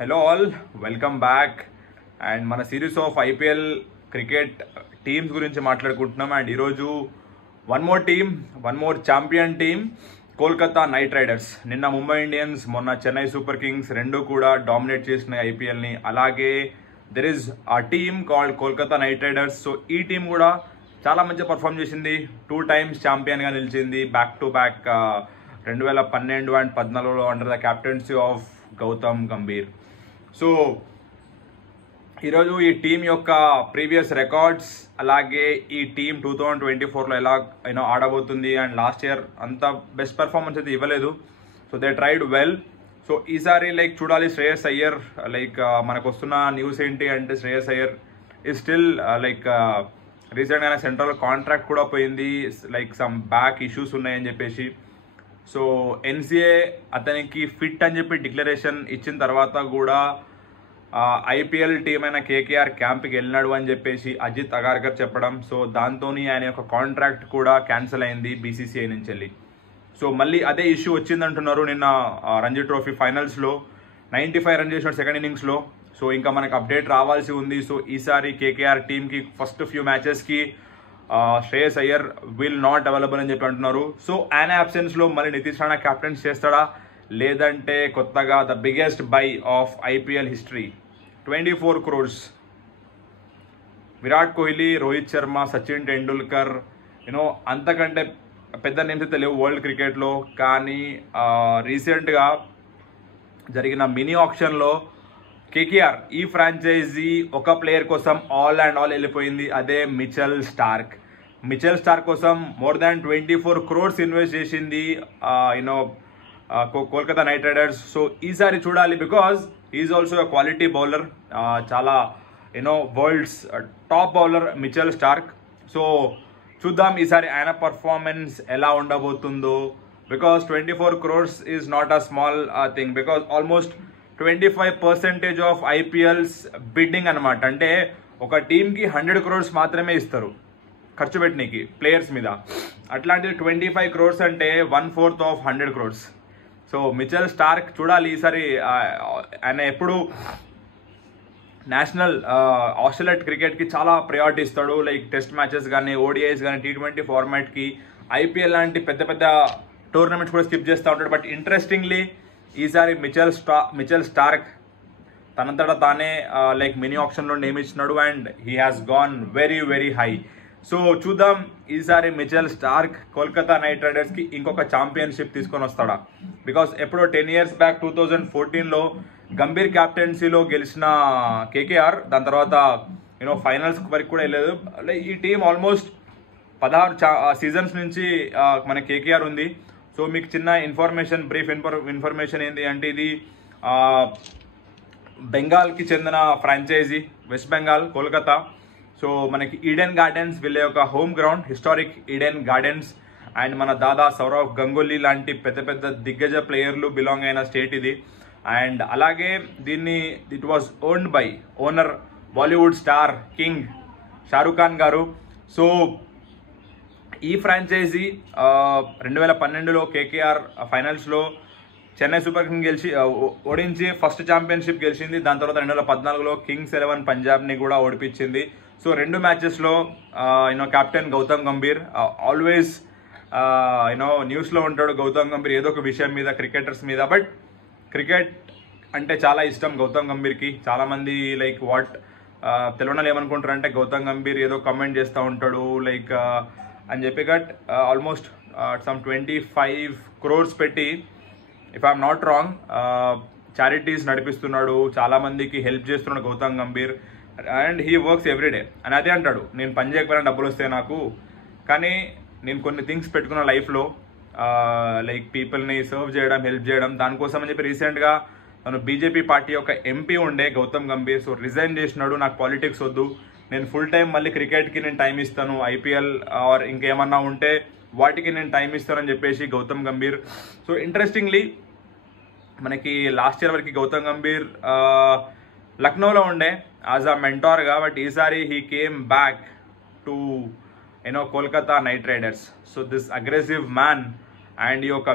Hello all, welcome back. And మన series of IPL cricket teams గురించి మాట్లాడుకుంటున్నాం. And ఈరోజు one more champion team, Kolkata night riders. నిన్న Mumbai Indians, మొన్న చెన్నై సూపర్ కింగ్స్ రెండు కూడా డామినేట్ చేసిన ఐపీఎల్ని. అలాగే there is a team called Kolkata night riders. So ఈ టీం కూడా చాలా మంచిగా పర్ఫామ్ చేసింది, 2 times ఛాంపియన్గా నిలిచింది, బ్యాక్ టు బ్యాక్ 2012 అండ్ 2014లో under the captaincy of Gautam Gambhir. So ఈరోజు ఈ టీం యొక్క ప్రీవియస్ రికార్డ్స్, అలాగే ఈ టీం 2024లో ఎలా ఆడబోతుంది, అండ్ లాస్ట్ ఇయర్ అంత బెస్ట్ పెర్ఫార్మెన్స్ అయితే ఇవ్వలేదు. So they tried well. So ఈసారి చూడాలి శ్రేయస్ అయ్యర్. మనకు వస్తున్న న్యూస్ ఏంటి అంటే, శ్రేయస్ అయ్యర్ ఈజ్ స్టిల్ రీసెంట్గా సెంట్రల్ కాంట్రాక్ట్ కూడా పోయింది, సమ్ బ్యాక్ ఇష్యూస్ ఉన్నాయని చెప్పేసి. సో ఎన్సీఏ అతనికి ఫిట్ అని చెప్పి డిక్లరేషన్ ఇచ్చిన తర్వాత కూడా ఐపీఎల్ టీం అయిన కేకేఆర్ క్యాంప్కి వెళ్ళినాడు అని చెప్పేసి అజిత్ అగార్కర్ చెప్పడం. సో దాంతో ఆయన యొక్క కాంట్రాక్ట్ కూడా క్యాన్సిల్ అయింది బీసీసీఐ నుంచి వెళ్ళి. సో మళ్ళీ అదే ఇష్యూ వచ్చిందంటున్నారు. నిన్న రంజీ ట్రోఫీ ఫైనల్స్లో 95 రన్ చేసిన సెకండ్ ఇన్నింగ్స్లో. సో ఇంకా మనకు అప్డేట్ రావాల్సి ఉంది. సో ఈసారి కేకేఆర్ టీంకి ఫస్ట్ ఫ్యూ మ్యాచెస్కి Shreyas Iyer will not available అని చెప్పి అంటున్నారు. సో ఆయన అబ్సెన్స్లో మళ్ళీ నితీష్ రాణా కెప్టెన్స్ చేస్తాడా, లేదంటే కొత్తగా the biggest buy of IPL history 24 crores, Virat Kohli, Rohit Sharma, Sachin Tendulkar, అంతకంటే పెద్ద నేమ్స్ అయితే లేవు వరల్డ్ క్రికెట్లో. కానీ రీసెంట్గా జరిగిన మినీ ఆప్షన్లో కేకేఆర్ ఈ ఫ్రాంచైజీ ఒక ప్లేయర్ కోసం ఆల్ అండ్ ఆల్ వెళ్ళిపోయింది. అదే మిచెల్ స్టార్క్. మిచెల్ స్టార్క్ కోసం మోర్ దాన్ 24 crores ఇన్వెస్ట్ చేసింది కోల్కతా నైట్ రైడర్స్. సో ఈసారి చూడాలి, because is also a quality bowler, చాలా world's top bowler Mitchell Starc. So చూద్దాం ఈసారి ఆయన పర్ఫార్మెన్స్ ఎలా ఉండబోతుందో, because 24 crores is not a small thing, because almost 25% of IPL's bidding అనమాట. అంటే ఒక టీంకి 100 crores మాత్రమే ఇస్తారు ఖర్చు పెట్టడానికి ప్లేయర్స్ మీద. అట్లాంటిది 25 crores అంటే 1/4 of 100 crores. So Mitchell Starc చూడాలి ఈసారి. ఆయన ఎప్పుడు నేషనల్ ఆస్ట్రేలియా క్రికెట్కి చాలా ప్రయారిటీ ఇస్తాడు, టెస్ట్ మ్యాచెస్ కానీ, ఓడిఐస్ కానీ, T20 ఫార్మాట్కి, ఐపీఎల్ లాంటి పెద్ద పెద్ద టోర్నమెంట్స్ కూడా స్కిప్ చేస్తూ ఉంటాడు. బట్ ఇంట్రెస్టింగ్లీ ఈసారి మిచెల్ స్టార్క్ తనంతటా తానే మినీ ఆప్షన్లో నియమించినాడు, and he has gone very very high. So చూద్దాం ఈసారి మిచెల్ స్టార్క్ కోల్కతా నైట్ రైడర్స్కి ఇంకొక ఛాంపియన్షిప్ తీసుకొని వస్తాడా. బికాస్ ఎప్పుడో 10 years బ్యాక్ 2014లో గంభీర్ క్యాప్టెన్సీలో గెలిచిన కేకేఆర్, దాని తర్వాత ఫైనల్స్ వరకు కూడా వెళ్ళలేదు. ఈ టీం ఆల్మోస్ట్ 16 సీజన్స్ నుంచి మన కేకేఆర్ ఉంది. సో మీకు చిన్న బ్రీఫ్ ఇన్ఫర్మేషన్ ఏంటి అంటే, ఇది బెంగాల్కి చెందిన franchise, West Bengal, Kolkata. So మనకి ఈడెన్ గార్డెన్స్ వీళ్ళ యొక్క home ground, historic Eden Gardens. And మన దాదా సౌరవ్ గంగూలీ లాంటి పెద్ద పెద్ద దిగ్గజ ప్లేయర్లు బిలాంగ్ అయిన స్టేట్ ఇది. అండ్ అలాగే it was owned by owner Bollywood star king Shahrukh Khan గారు. సో ఈ ఫ్రాంచైజీ 2012లో కేకేఆర్ ఫైనల్స్లో చెన్నై సూపర్ కింగ్ ఓడించి ఫస్ట్ ఛాంపియన్షిప్ గెలిచింది. దాని తర్వాత 2014లో కింగ్స్ 11 పంజాబ్ని కూడా ఓడిపించింది. సో 2 మ్యాచెస్లో కెప్టెన్ గౌతమ్ గంభీర్ ఆల్వేస్ న్యూస్లో ఉంటాడు. గౌతమ్ గంభీర్ ఏదో ఒక విషయం మీద, క్రికెటర్స్ మీద. బట్ క్రికెట్ అంటే చాలా ఇష్టం గౌతమ్ గంభీర్కి. చాలామంది తెలంగాణలో ఏమనుకుంటారు అంటే, గౌతమ్ గంభీర్ ఏదో కమెంట్ చేస్తూ ఉంటాడు అని చెప్పి. బట్ ఆల్మోస్ట్ సమ్ 25 crores పెట్టి, if I'm not wrong, charities నడిపిస్తున్నాడు, చాలామందికి హెల్ప్ చేస్తున్నాడు Gautam Gambhir. And he works everyday. అని అదే అంటాడు, నేను పని చేయకపోయినా డబ్బులు వస్తాయి నాకు, కానీ నేను కొన్ని థింగ్స్ పెట్టుకున్న లైఫ్లో, పీపుల్ని సర్వ్ చేయడం, హెల్ప్ చేయడం. దానికోసం అని చెప్పి రీసెంట్గా తను బీజేపీ పార్టీ యొక్క ఎంపీ ఉండే గౌతమ్ గంభీర్. సో రిజైన్ చేసినాడు, నాకు పాలిటిక్స్ వద్దు, నేను ఫుల్ టైం మళ్ళీ క్రికెట్కి నేను టైం ఇస్తాను, ఐపీఎల్ ఆర్ ఇంకేమన్నా ఉంటే వాటికి నేను టైం ఇస్తానని చెప్పేసి గౌతమ్ గంభీర్. సో ఇంట్రెస్టింగ్లీ మనకి లాస్ట్ ఇయర్ వరకు గౌతమ్ గంభీర్ లక్నోలో ఉండే యాజ్ అ మెంటార్గా. బట్ ఈసారి he came back to Kolkata night riders. So this aggressive man and ఈ యొక్క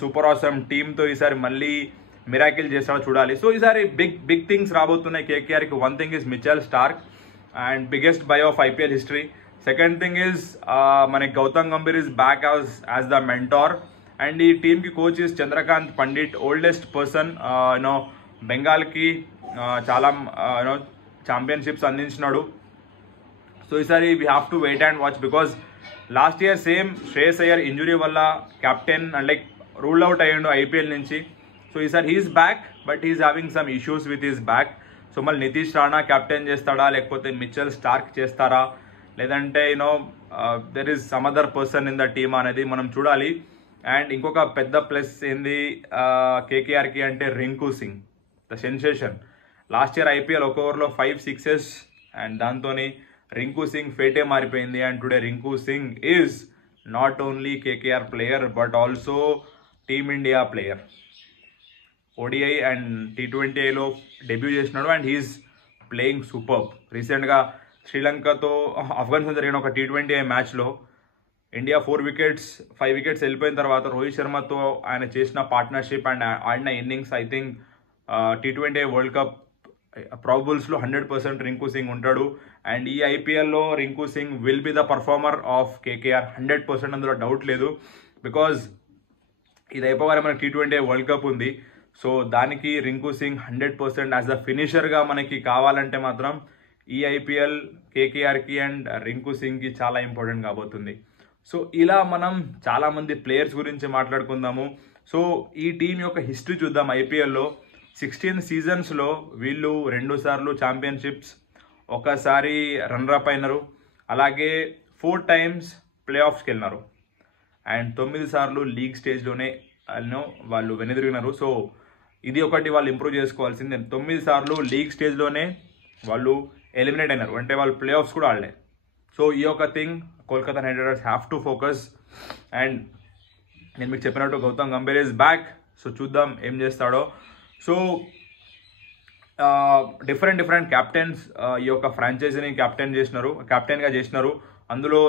సూపర్ ఆసమ్ టీమ్తో ఈసారి మళ్ళీ మిరాకిల్ చేస్తాడో చూడాలి. సో ఈసారి బిగ్ థింగ్స్ రాబోతున్నాయి కేకేఆర్కి. One thing is Mitchell Starc and biggest buy of IPL history. Second thing is మనకి Gautam Gambhir is back as the mentor. And ఈ టీమ్కి coach is Chandrakant Pandit, oldest person. బెంగాల్కి చాలా ఛాంపియన్షిప్స్ అందించినాడు. సో ఈసారి we have to wait and watch because last year same Shreyas Iyer injury వల్ల captain and like rule out అయ్యిండు IPL నుంచి. సో ఈసారి he's back but he's having some issues with his back. So మళ్ళీ Nitish Rana captain చేస్తాడా, లేకపోతే Mitchell Starc చేస్తారా, లేదంటే there is some other person in the team అనేది మనం చూడాలి. అండ్ ఇంకొక పెద్ద ప్లస్ ఏంది కేకేఆర్కి అంటే Rinku Singh, the sensation. Last year IPL ఒక ఓవర్లో 5 6s అండ్ దాంతో రింకు సింగ్ ఫేటే మారిపోయింది. And today Rinku Singh is not only KKR player but also team India player. ODI and T20లో డెబ్యూ చేసినాడు అండ్ హీఈస్ ప్లేయింగ్ సూపర్బ్. రీసెంట్గా శ్రీలంకతో ఆఫ్ఘనిస్తాన్ జరిగిన ఒక T20 మ్యాచ్లో ఇండియా 4 వికెట్స్ 5 వికెట్స్ వెళ్ళిపోయిన తర్వాత రోహిత్ శర్మతో ఆయన చేసిన పార్ట్నర్షిప్ అండ్ ఆడిన innings I think T20 world cup ప్రాబబుల్స్లో 100% రింకు సింగ్ ఉంటాడు. అండ్ ఈ ఐపీఎల్లో Rinku Singh will be the performer of KKR 100%, అందులో డౌట్ లేదు. బికాజ్ ఇది అయిపోగానే మనకి T20 వరల్డ్ కప్ ఉంది. సో దానికి రింకు సింగ్ 100% యాజ్ ద ఫినిషర్గా మనకి కావాలంటే మాత్రం ఈ ఐపీఎల్ కేకేఆర్కి అండ్ రింకు సింగ్కి చాలా ఇంపార్టెంట్ కాబోతుంది. సో ఇలా మనం చాలామంది ప్లేయర్స్ గురించి మాట్లాడుకుందాము. సో ఈ టీం యొక్క హిస్టరీ చూద్దాం. ఐపీఎల్లో 16 సీజన్స్లో వీళ్ళు 2 సార్లు ఛాంపియన్షిప్స్, ఒకసారి రన్నరప్ అయినారు, అలాగే 4 టైమ్స్ ప్లే ఆఫ్స్కి వెళ్ళినారు అండ్ 9 సార్లు లీగ్ స్టేజ్లోనే వాళ్ళు వెనుదిరిగినారు. సో ఇది ఒకటి వాళ్ళు ఇంప్రూవ్ చేసుకోవాల్సింది. 9 సార్లు లీగ్ స్టేజ్లోనే వాళ్ళు ఎలిమినేట్ అయినారు, అంటే వాళ్ళు ప్లే ఆఫ్స్ కూడా ఆడలేదు. సో ఈ ఒక thing Kolkata night Riders have to focus. And నేను మీకు చెప్పినట్టు Gautam Gambhir is back. So చూద్దాం ఏం చేస్తాడో. సో డిఫరెంట్ క్యాప్టెన్స్ ఈ యొక్క ఫ్రాంచైజీని క్యాప్టెన్గా చేసినారు. అందులో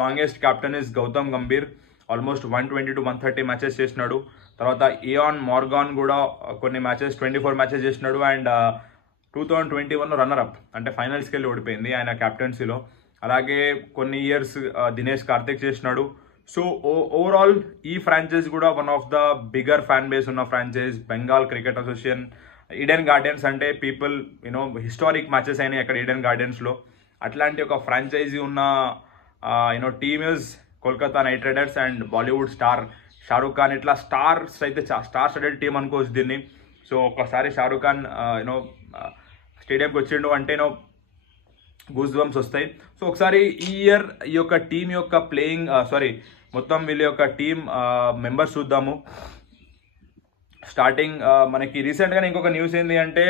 longest captain is Gautam Gambhir, almost 120 to 130 matches చేసినాడు. తర్వాత ఇయాన్ మార్గాన్ కూడా కొన్ని మ్యాచెస్ 24 మ్యాచెస్ చేసినాడు. అండ్ 2021లో రన్నరప్, అంటే ఫైనల్స్కి వెళ్ళి ఓడిపోయింది ఆయన క్యాప్టెన్సీలో. అలాగే కొన్ని ఇయర్స్ దినేష్ కార్తిక్ చేసినాడు. సో ఓవరాల్ ఈ ఫ్రాంచైజ్ కూడా one of the bigger fan base ఉన్న franchise. Bengal cricket association, Eden gardens అంటే పీపుల్ హిస్టారిక్ మ్యాచెస్ అయినాయి అక్కడ ఈడెన్ గార్డెన్స్లో. అట్లాంటి ఒక ఫ్రాంచైజీ ఉన్న team is Kolkata night riders. And Bollywood star Shahrukh Khan, ఇట్లా స్టార్స్ అయితే స్టార్ స్టడెడ్ టీమ్ అనుకోవచ్చు దీన్ని. సో ఒక్కసారి షారూక్ ఖాన్ స్టేడియంకి వచ్చిండు అంటే గూస్ బంప్స్ వస్తాయి. సో ఒకసారి ఈ ఇయర్ ఈ యొక్క టీం యొక్క మొత్తం వీళ్ళ యొక్క టీం మెంబర్స్ చూద్దాము. స్టార్టింగ్ మనకి రీసెంట్గానే ఇంకొక న్యూస్ ఏంటి అంటే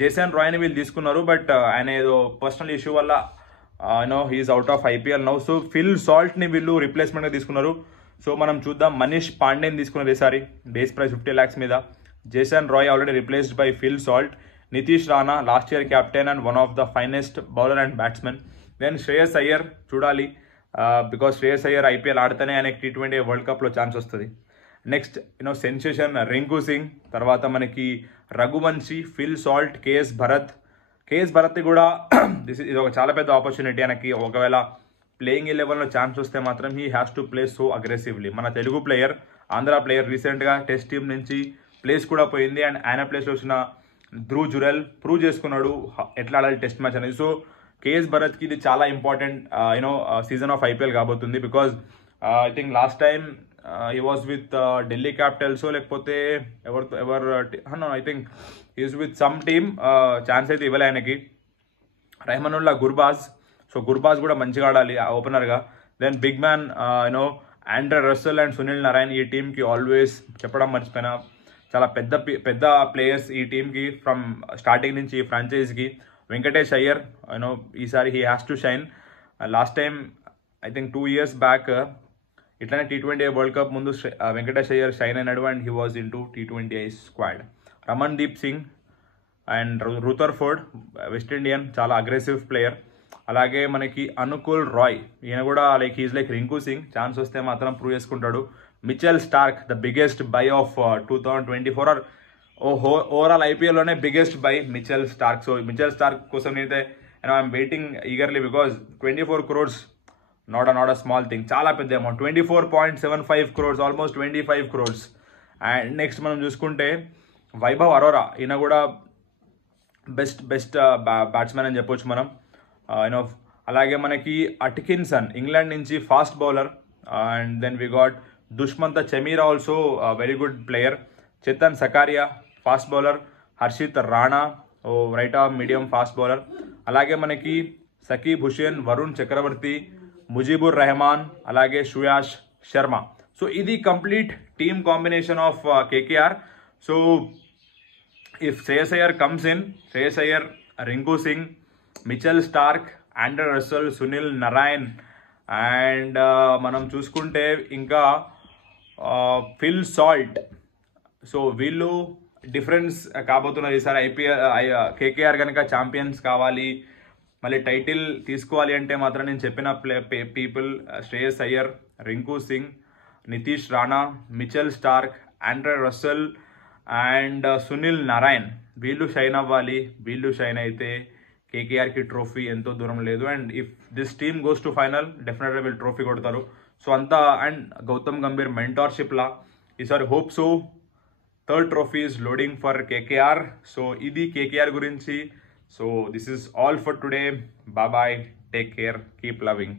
జేసన్ రాయ్ని వీళ్ళు తీసుకున్నారు, బట్ ఆయన ఏదో పర్సనల్ ఇష్యూ వల్ల he is out of IPL now. So Phil సాల్ట్ని వీళ్ళు రిప్లేస్మెంట్గా తీసుకున్నారు. సో మనం చూద్దాం. మనీష్ పాండేని తీసుకున్నారు ఈసారి, బేస్ ప్రైస్ 50 lakhs మీద. Jason Roy already replaced by Phil Salt. Nitish Rana last year captain and one of the finest bowler and batsmen. Then Shreyas Iyer చూడాలి, బికాస్ శ్రేయస్ అయ్యర్ ఐపీఎల్ ఆడితేనే ఆయనకి T20 వరల్డ్ కప్లో ఛాన్స్ వస్తుంది. నెక్స్ట్ సెన్సేషన్ రింకు సింగ్, తర్వాత మనకి Raghuvanshi, Phil Salt, K S Bharat కూడా ఇది ఒక చాలా పెద్ద ఆపర్చునిటీ ఆయనకి. ఒకవేళ ప్లేయింగ్ 11లో ఛాన్స్ వస్తే మాత్రం he has to play so aggressively. మన తెలుగు ప్లేయర్, ఆంధ్ర ప్లేయర్, రీసెంట్గా టెస్ట్ టీమ్ నుంచి ప్లేస్ కూడా పోయింది. అండ్ ఆయన ప్లేస్లో వచ్చిన ధ్రువ్ జురెల్ ప్రూవ్ చేసుకున్నాడు ఎట్లా ఆడాలి టెస్ట్ మ్యాచ్ అనేది. సో కేఎస్ భరత్కి ఇది చాలా ఇంపార్టెంట్ సీజన్ ఆఫ్ ఐపీఎల్ కాబోతుంది. Because I think last time he was with Delhi capitals, లేకపోతే I think he's with some team. Chance అయితే ఇవ్వలే ఆయనకి. రెహమానుల్లా గుర్బాజ్, సో గుర్బాజ్ కూడా మంచిగా ఆడాలి ఓపెనర్గా. Then big man Andre Russell and Sunil Narine ఈ టీంకి ఆల్వేస్ చెప్పడం మర్చిపోయినా చాలా పెద్ద ప్లేయర్స్ ఈ టీంకి ఫ్రమ్ స్టార్టింగ్ నుంచి ఈ ఫ్రాంచైజ్కి. వెంకటేష్ అయ్యర్ ఈసారి he has to shine. Last time I think 2 years back ఇట్లానే T20 వరల్డ్ కప్ ముందు వెంకటేష్ అయ్యర్ షైన్ అయినాడు and he was in to T20 squad. Ramandeep Singh and Rutherford, west Indian, చాలా అగ్రెసివ్ ప్లేయర్. అలాగే మనకి అనుకుల్ రాయ్, ఈయన కూడా like he's like Rinku Singh, chance వస్తే మాత్రం ప్రూవ్ చేసుకుంటాడు. Mitchell Starc, the biggest buy of 2024 or overall ఐపీఎల్లోనే biggest buy Mitchell Starc. So Mitchell Starc కోసం నేనైతే I'm waiting eagerly because 24 crores not a small thing, చాలా పెద్ద amount. 24.75 crores, almost 25 crores. And next మనం చూసుకుంటే వైభవ్ అరోరా, ఈయన కూడా బెస్ట్ బ్యాట్స్మెన్ అని చెప్పొచ్చు మనం. యూనో అలాగే మనకి అట్కిన్సన్ ఇంగ్లాండ్ నుంచి fast bowler. And then we got Dushmantha Chameera also very good player. Chetan Sakariya fast bowler. Harshit Rana right off medium fast bowler. అలాగే మనకి సకీబ్ హుసేన్, వరుణ్ చక్రవర్తి, ముజీబుర్ రెహమాన్, అలాగే సుయాష్ శర్మ. సో ఇది complete team combination of KKR. So if Shreyas Iyer comes in, Shreyas Iyer, Rinku Singh, Mitchell Starc, Andre Russell, Sunil Narine, and మనం చూసుకుంటే ఇంకా Phil salt. So వీళ్ళు difference కాబోతున్నారు ఈసారి ఐపీఎల్. కేకేఆర్ కనుక ఛాంపియన్స్ కావాలి, మళ్ళీ టైటిల్ తీసుకోవాలి అంటే మాత్రం నేను చెప్పిన people Shreyas Iyer, Rinku Singh, Nitish Rana, Mitchell Starc, Andre Russell and Sunil Narine, వీళ్ళు షైన్ అవ్వాలి. వీళ్ళు షైన్ అయితే కేకేఆర్కి ట్రోఫీ ఎంతో దూరం లేదు. And if this team goes to final డెఫినెట్గా వీళ్ళు ట్రోఫీ కొడతారు. సో అంతా అండ్ గౌతమ్ గంభీర్ మెంటార్షిప్లా ఈసారి hope so third trophy is loading for KKR. So ఇది కేకేఆర్ గురించి. So this is all for today. Bye bye, take care, keep loving.